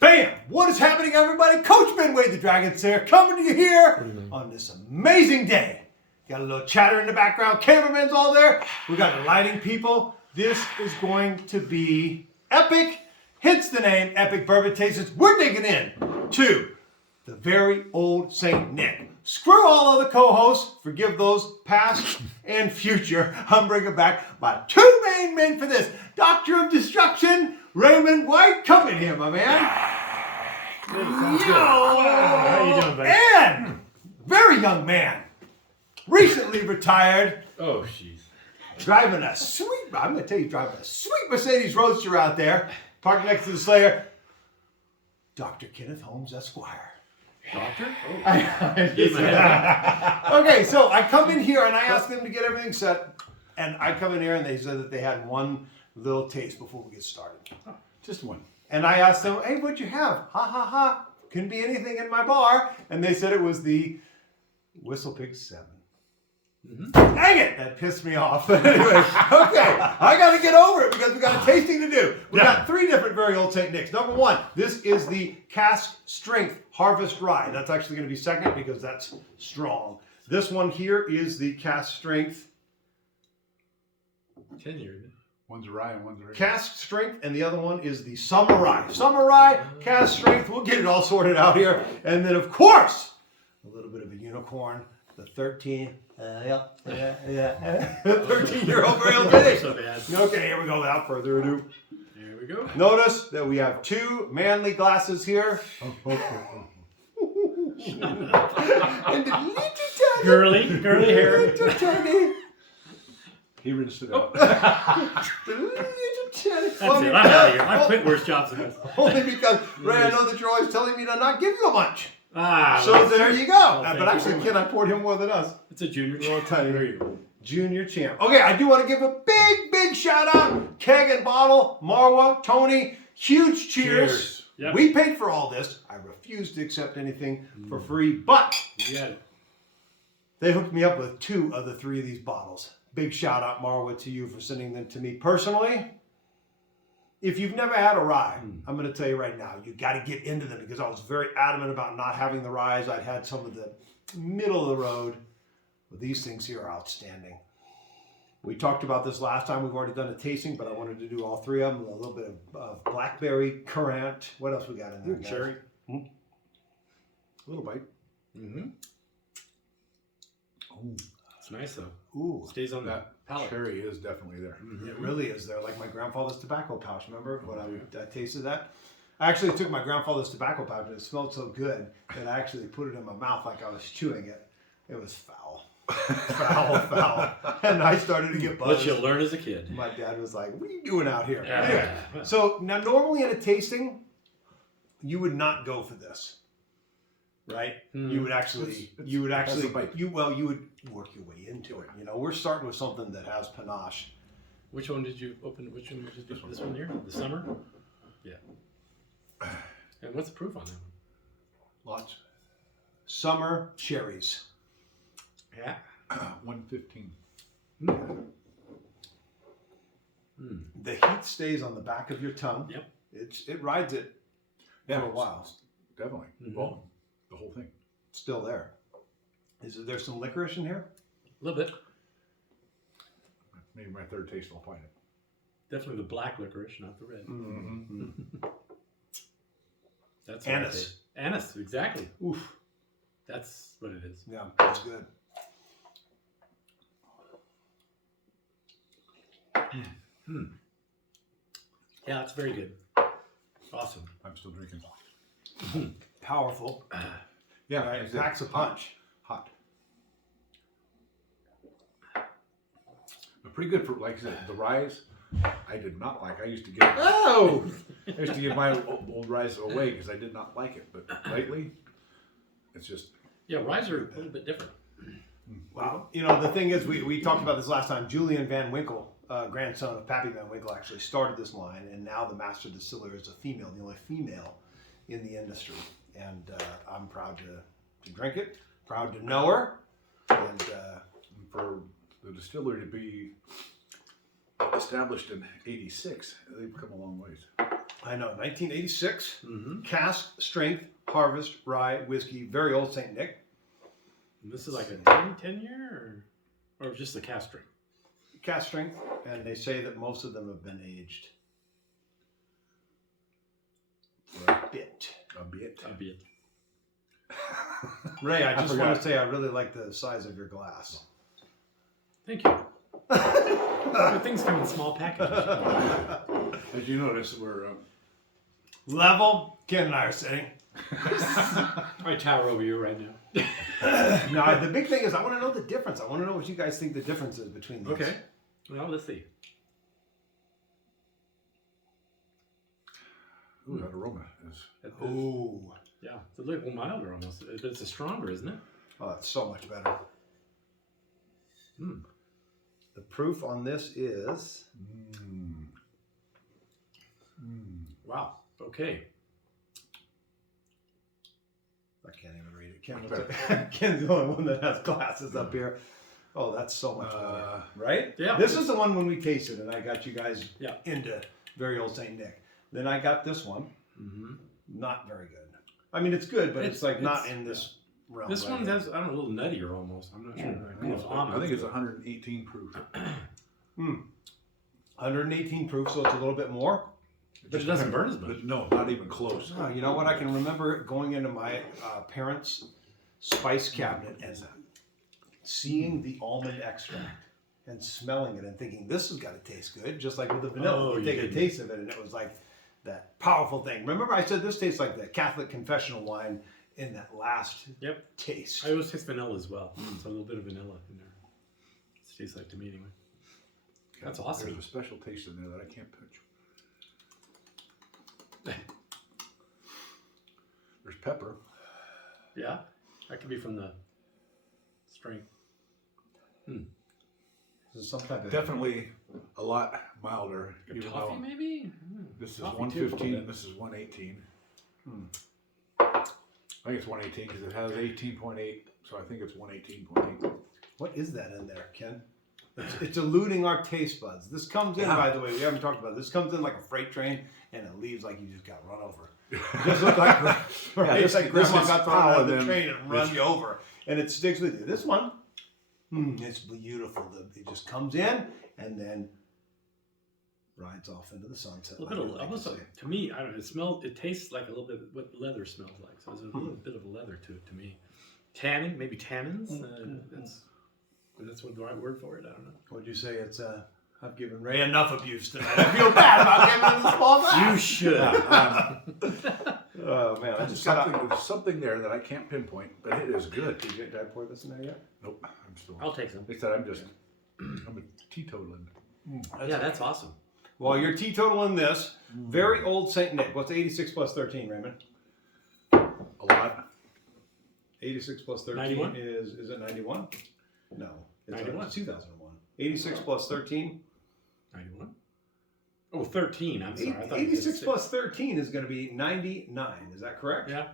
Bam! What is happening, everybody? Coach Ben Wade, the Dragon Slayer, coming to you here on this amazing day. Got a little chatter in the background. Cameraman's all there. We got lighting people. This is going to be epic. Hence the name Epic Bourbon Tasters. We're digging in to the very old Saint Nick. Screw all other co-hosts. Forgive those past and future. I'm bringing back my two main men for this. Doctor of Destruction, Raymond White. Come in here, my man. How you doing, buddy? And very young man, recently retired. Oh, jeez. Driving a sweet, I'm going to tell you, driving a sweet Mercedes Roadster out there, parked next to the Slayer, Dr. Kenneth Holmes, Esquire. Doctor? Okay, so I come in here and I ask them to get everything set, and I come in here and they said that they had one little taste before we get started. Just one. And I asked them, hey, what'd you have? Ha ha ha. Couldn't be anything in my bar. And they said it was the Whistle Pig 7. Dang it! That pissed me off. But anyway, okay. I got to get over it because we got a tasting to do. We got three different very old St. Nicks. Number one, this is the Cask Strength Harvest Rye. That's actually going to be second because that's strong. This one here is the Cask Strength 10-year. One's a rye and one's a regular. Cask Strength, and the other one is the Summer Rye. Summer Rye, Cask Strength, we'll get it all sorted out here. And then, of course, a little bit of a unicorn, the 13-year-old very old finish. So bad. Okay, here we go, without further ado. There we go. Notice that we have two manly glasses here. And the little tiny, Girly hair. little tiny, He rinsed it out. the little tiny. That's it. I'm out of here. I've quit worse jobs than this. Only because, Ray, I know that you're always telling me to not give you a bunch. Ah. So well, there you go. Well, thank But you actually, very Ken, I much. poured him more than us. It's a junior. Well, There you go. Junior champ. Okay, I do want to give a big shout out. Keg and Bottle, Marwa, Tony, huge cheers. Yep. We paid for all this. I refuse to accept anything for free, but You got it. they hooked me up with 2 of the 3 of these bottles. Big shout out, Marwa, to you for sending them to me personally. If you've never had a rye, I'm going to tell you right now, you got to get into them because I was very adamant about not having the ryes. I'd had some of the middle of the road. But these things here are outstanding. We talked about this last time. We've already done a tasting, but I wanted to do all 3 of them. A little bit of blackberry, currant. What else we got in there? Guys? Cherry. A little bite. Mm-hmm. Oh, It's nice, though. Ooh, Stays on that that palate. cherry is definitely there. it really is there. Like my grandfather's tobacco pouch. Remember when I tasted that? I actually took my grandfather's tobacco pouch and it smelled so good that I actually put it in my mouth like I was chewing it. It was foul. foul. And I started to get buzzed. What you learn as a kid. My dad was like, what are you doing out here? Yeah. Anyway, so now normally in a tasting, you would not go for this. Right? You would actually, you would work your way into it. You know, we're starting with something that has panache. Which one did you open? Which one did you do? This one here? The summer? Yeah. And what's the proof on that one? Lots. Summer cherries. Yeah. 115. The heat stays on the back of your tongue. Yep. It rides it Yeah, for a while. Definitely. Mhm. Well, the whole thing. Still there. Is there some licorice in here? A little bit. Maybe my third taste will find it. Definitely the black licorice, not the red. That's what I Anise. taste. Anise, exactly. Oof. That's what it is. Yeah, that's good. Yeah, it's very good. Awesome. I'm still drinking. Powerful. Yeah, Right, it's packs a punch. Hot. But pretty good for, like I said, the ryes. I did not like. I used to give. Oh! I used to give my old ryes away because I did not like it. But lately, it's just. Yeah, ryes are a little bit different. Wow. You know, the thing is, we talked about this last time. Julian Van Winkle, grandson of Pappy Van Winkle, actually started this line, and now the master distiller is a female, the only female in the industry. And I'm proud to drink it, proud to know her, and For the distillery to be established in '86, they've come a long ways. I know, 1986. Mm-hmm. Cask Strength Harvest Rye Whiskey, very old St. Nick. And this is like a 10 year or just the Cask Strength? Cask Strength, and they say that most of them have been aged for a bit. A bit. A bit. Ray, I just want forgot. to say I really like the size of your glass. Thank you. Good things come in small packages. As you notice, we're Level, Ken and I are sitting. I tower over you right now. Now, the big thing is I want to know the difference. I want to know what you guys think the difference is between these. Okay. Well, let's see. ooh, that aroma is. Ooh. Yeah, it's a little milder almost. But it's a stronger, isn't it? Oh, it's so much better. Mm. The proof on this is... Wow. Okay. I can't even read it. Much Ken's the only one that has glasses up here. Oh, that's so much better. Right? Yeah. This is the one when we tasted and I got you guys Yeah. into very old St. Nick. Then I got this one. Mm-hmm. Not very good. I mean, it's good, but it's like not it's- in this realm. This right one here. has, I don't know, a little nuttier almost. I'm not sure. I think it's 118 proof. 118 proof, so it's a little bit more. But it doesn't burn as much. But no, not even close. Oh, you know what? I can remember going into my parents' spice cabinet and seeing the almond extract and smelling it and thinking, this has got to taste good, just like with the vanilla. Oh, you you take a didn't. taste of it, and it was like that powerful thing. Remember I said this tastes like the Catholic confessional wine in that last Yep. taste. I always taste vanilla as well. So a little bit of vanilla in there. It tastes like to me anyway. That's awesome. There's a special taste in there that I can't picture. There's pepper. Yeah, that could be from the strength. This is some type of Definitely a lot milder. Even Toffee, though maybe? this is Toffee, 115 too. and this is 118. I think it's 118 because it has 18.8, so I think it's 118.8. What is that in there, Ken? It's eluding our taste buds. This comes in, by the way, we haven't talked about this. This comes in like a freight train, and it leaves like you just got run over. It just looks like, right? It's like grandma got thrown out of the train and run you over, and it sticks with you. This one, it's beautiful. It just comes in and then rides off into the sunset. A like little we bit like of, almost to like, say. to me, I don't know, it tastes like a little bit what leather smells like. So there's a little bit of a leather to it to me. Tanning, maybe tannins. That's what the right word for it. I don't know. Would you say it's I've given Ray enough abuse tonight. I feel bad about giving him the small glass. You should. Oh man, I just got There's something there that I can't pinpoint, but it is good. Did I pour this in there yet? Nope, I'm still. I'll take some. They said I'm a teetotaler. Yeah, that's awesome. Well, you're teetotaling this. Very old St. Nick. What's 86 plus 13, Raymond? A lot. 86 plus 13 91? is it 91? No. It's 91. 2001. 86 plus 13? 91? Oh, 13. I'm sorry. I thought you said 86 6. plus 13 is going to be 99. Is that correct? Yeah.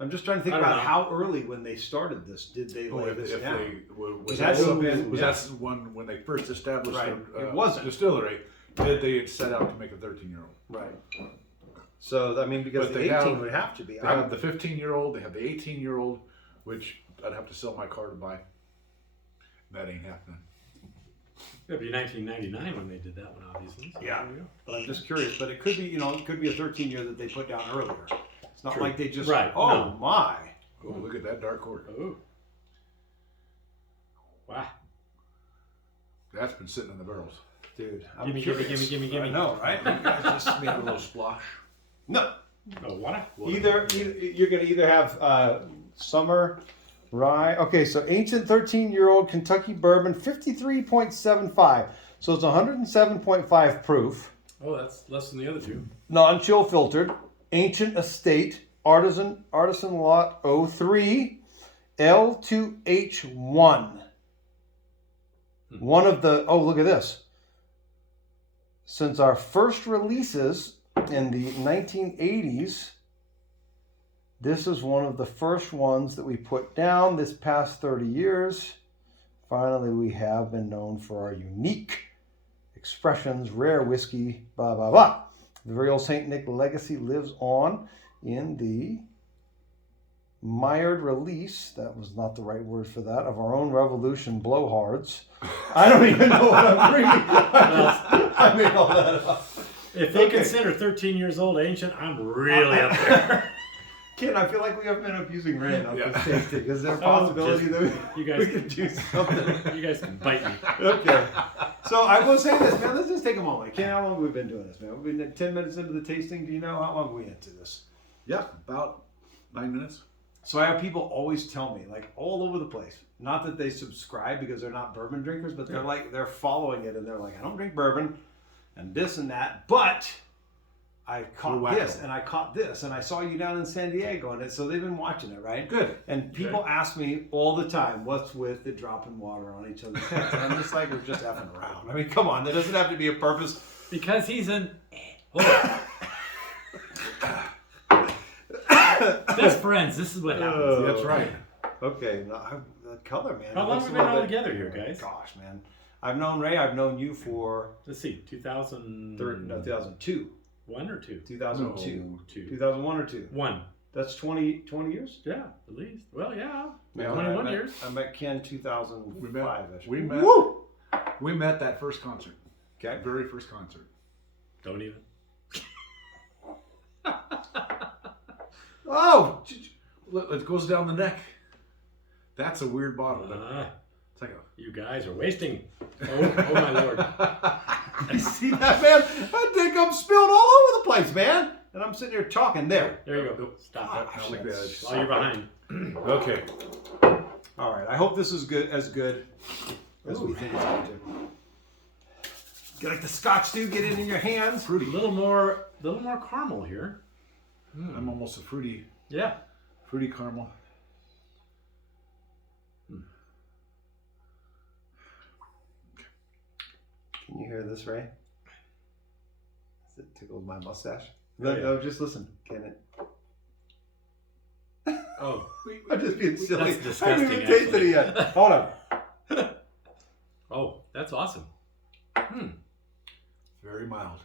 I'm just trying to think I don't about know. how early when they started this did they lay If this they, down? was It had to have that, been, was yeah. that one when they first established Right. their It wasn't. distillery? Did they set out to make a 13-year-old? Right. So, I mean, because But the they 18 have- would have to be. They have the 15-year-old. They have the 18-year-old, which I'd have to sell my car to buy. That ain't happening. It'd be 1999 when they did that one, obviously. So Yeah. there we go. But I'm just curious. But it could be, it could be a 13-year that they put down earlier. It's not True. like they just, Right, oh no. my. Oh, look at that dark horse. Oh. Wow. That's been sitting in the barrels. Dude, I'm Gimme, curious. gimme, gimme, gimme. I know, right? You guys just Made a little splosh. no. Oh, what? You're going to either have summer rye. Okay, so ancient 13-year-old Kentucky bourbon, 53.75. So it's 107.5 proof. Oh, that's less than the other two. Non-chill filtered. Ancient estate. Artisan lot 03. L2H1. One of the, oh, look at this. Since our first releases in the 1980s, this is one of the first ones that we put down this past 30 years. Finally, we have been known for our unique expressions, rare whiskey, blah, blah, blah. The very old St. Nick legacy lives on in the mired release, that was not the right word for that, of our own revolution blowhards. I don't even know what I'm drinking. I made all that up. If they consider 13 years old ancient, I'm really up there. Ken, I feel like we haven't been abusing Ray on this tasting. Is there a possibility that we could do something? You guys can bite me. Okay. So I will say this, man. Let's just take a moment. Ken, how long have we been doing this, man? We've been 10 minutes into the tasting. Do you know how long are we into this? Yeah, about 9 minutes. So I have people always tell me, like all over the place, not that they subscribe because they're not bourbon drinkers, but they're following it and they're like, I don't drink bourbon and this and that, but I caught this and I caught this and I saw you down in San Diego and so they've been watching it, right? Good. And people ask me all the time, what's with the dropping water on each other's heads? And I'm just like, we're just effing around. I mean, come on, there doesn't have to be a purpose. Because he's an... Best friends, this is what happens. That's right. Okay, the color, man. How long have we been all together here, guys? Gosh, man. I've known Ray, I've known you for... Let's see, 2002. 1 or 2? 2002. No, 2. 2001 or 2? 1. That's 20 years? Yeah, at least. Well, yeah. Yeah, 21 years. I met Ken 2005-ish. We met that first concert. Okay. Very first concert. Don't even. Oh! It goes down the neck. That's a weird bottle. It's like you guys are wasting. Oh my lord. You see that, man? I think I'm spilled all over the place, man. And I'm sitting here talking. There you go. Stop Gosh, it. that's While you're behind. Okay. All right. I hope this is as good as we think it's going to. Get like the scotch do, get it in your hands. Fruity. A little more caramel here. I'm almost a fruity caramel. Can you hear this, Ray? It tickles my mustache. Yeah. No, just listen. Can it? Oh, I'm just being silly. That's disgusting, I haven't even tasted it yet. Hold on. Oh, that's awesome. Very mild.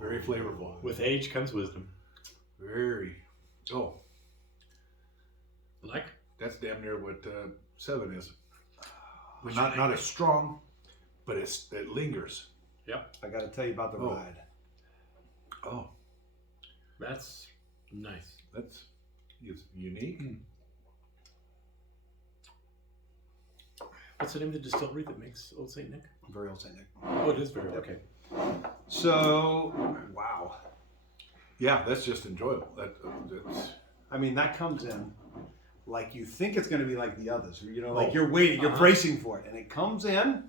Very flavorful. With age comes wisdom. Very. Oh. Like? That's damn near what 7 is. Not as strong, but it lingers. Yep. I got to tell you about the ride. Oh. That's nice. It's unique. What's the name of the distillery that makes Old St. Nick? Very Old St. Nick. Oh, it is very okay. So, wow. Yeah, that's just enjoyable. I mean, that comes in like you think it's going to be like the others. You know, like you're waiting, you're bracing for it. And it comes in,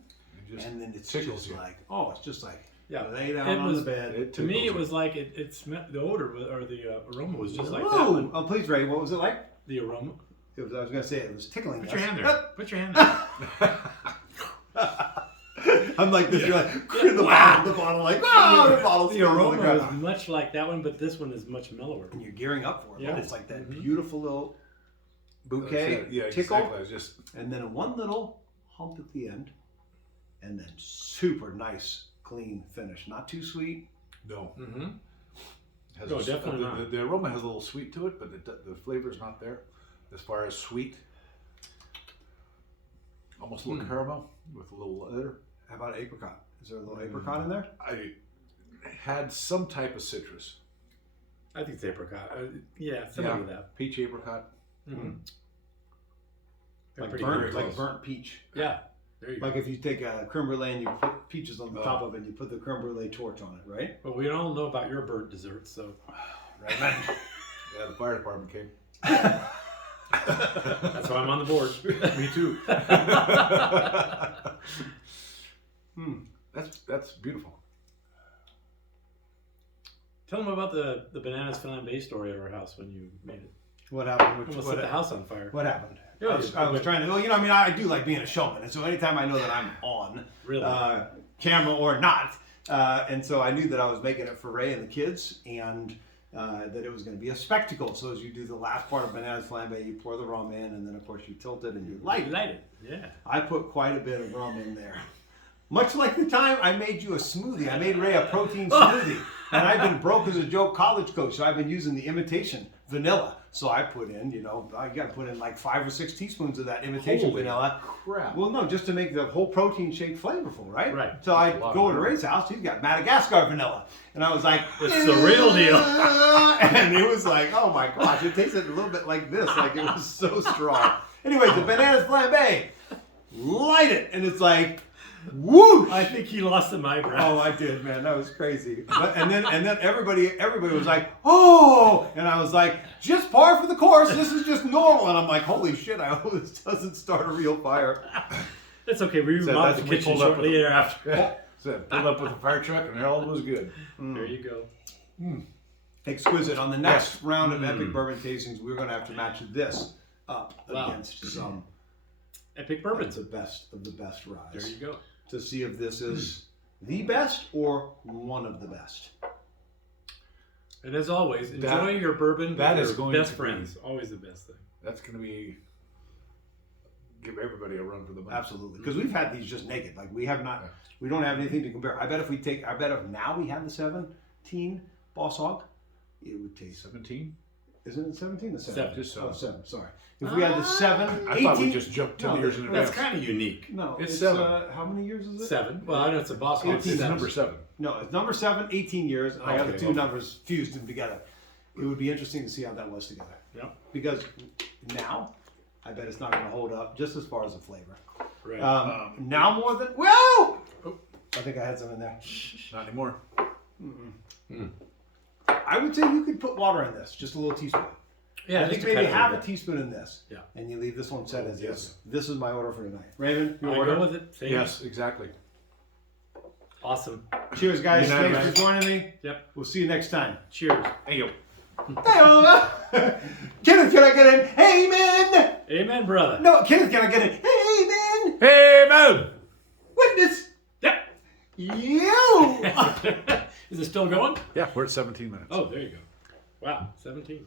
and then it's just like, it's just like, lay down on the bed. To me, it was like, it smelled, the odor or the aroma was just like that one. Oh, please, Ray, what was it like? The aroma. I was going to say, it was tickling. Put your hand there. Put your hand there. I'm like this. You're like, the bottle, like, the bottle's the aroma is much like that one, but this one is much mellower. And you're gearing up for it. Yeah. It's like that beautiful little bouquet, tickle, and then one little hump at the end, and then super nice, clean finish. Not too sweet. No. No, definitely not. The aroma has a little sweet to it, but the flavor's not there. As far as sweet, almost a little caramel with a little leather. How about apricot? Is there a little apricot in there? I had some type of citrus. I think it's apricot. Something like that. Peach apricot. Like burnt peach. Yeah. There you go. Like if you take a creme brulee and you put peaches on the top of it and you put the creme brulee torch on it, right? Well, we all know about your burnt desserts, so. Right, man. Yeah, the fire department came. That's why I'm on the board. Me too. That's beautiful. Tell them about the bananas flambe story at our house when you made it. What happened? Almost set the house on fire. What happened? Yeah, I was trying to. Well, I mean, I do like being a showman, and so anytime I know that I'm on camera or not, and so I knew that I was making it for Ray and the kids, and that it was going to be a spectacle. So as you do the last part of bananas flambe, you pour the rum in, and then of course you tilt it and you light it. Yeah. I put quite a bit of rum in there. Much like the time I made you a smoothie. I made Ray a protein smoothie. And I've been broke as a joke college coach, so I've been using the imitation vanilla. So I put in, you got to put in like 5 or 6 teaspoons of that imitation Holy vanilla. crap. Well, no, just to make the whole protein shake flavorful, right? Right. So I That's a lot go of to Ray's house. He's got Madagascar vanilla, and I was like, It's the real deal. and it was like, oh my gosh, it tasted a little bit like this. Like it was so strong. Anyway, the bananas flambe, light it, and it's like, whoosh. I think he lost some eyebrows. Oh, I did, man. That was crazy. But, and then everybody was like, oh, and I was like, just par for the course. This is just normal. And I'm like, holy shit! I hope this doesn't start a real fire. That's okay. We So remodeled that's the when we kitchen pulled up shortly with- thereafter. So pulled up with a fire truck and all was good. There you go. Exquisite. On the next round of epic bourbon tastings, we're going to have to match this up Wow. against some Epic of bourbons. the best of the best ryes. There you go. To see if this is the best or one of the best. And as always, enjoy your bourbon that with is your going best to be- friends. Always the best thing. That's going to be give everybody a run for the money. Absolutely, because we've had these just naked. Like we have not, we don't have anything to compare. I bet if now we had the 17 Boss Hog, it would taste. 17? Isn't it 17? The 7. Seven. Just Oh, 7. 7. Sorry. If we had the 7, I 18, thought we just jumped 10 No, years in That's advance. kind of unique. No, It's it's 7. How many years is it? 7. Well, I know it's a boss hog. It's number 7. No, it's number 7, 18 years, and I got the Okay, two okay. numbers fused them together. It would be interesting to see how that was together. Yeah. Because now, I bet it's not going to hold up just as far as the flavor. Right. Now more than whoa! I think I had some in there. Not anymore. I would say you could put water in this, just a little teaspoon. yeah, Just just maybe to half a teaspoon in this. Yeah. And you leave this one set as Yes. is. This is my order for tonight. Raven, your I order. go with it. Same. Yes, exactly. Awesome. Cheers, guys. United, Thanks man. for joining me. Yep. We'll see you next time. Cheers. Hey, yo. Kenneth, can I get an amen? Amen, brother. No, Kenneth, can I get an amen? Hey, man! Witness. Yep. You. Is it still going? Yeah, we're at 17 minutes. Oh, there you go. Wow, 17.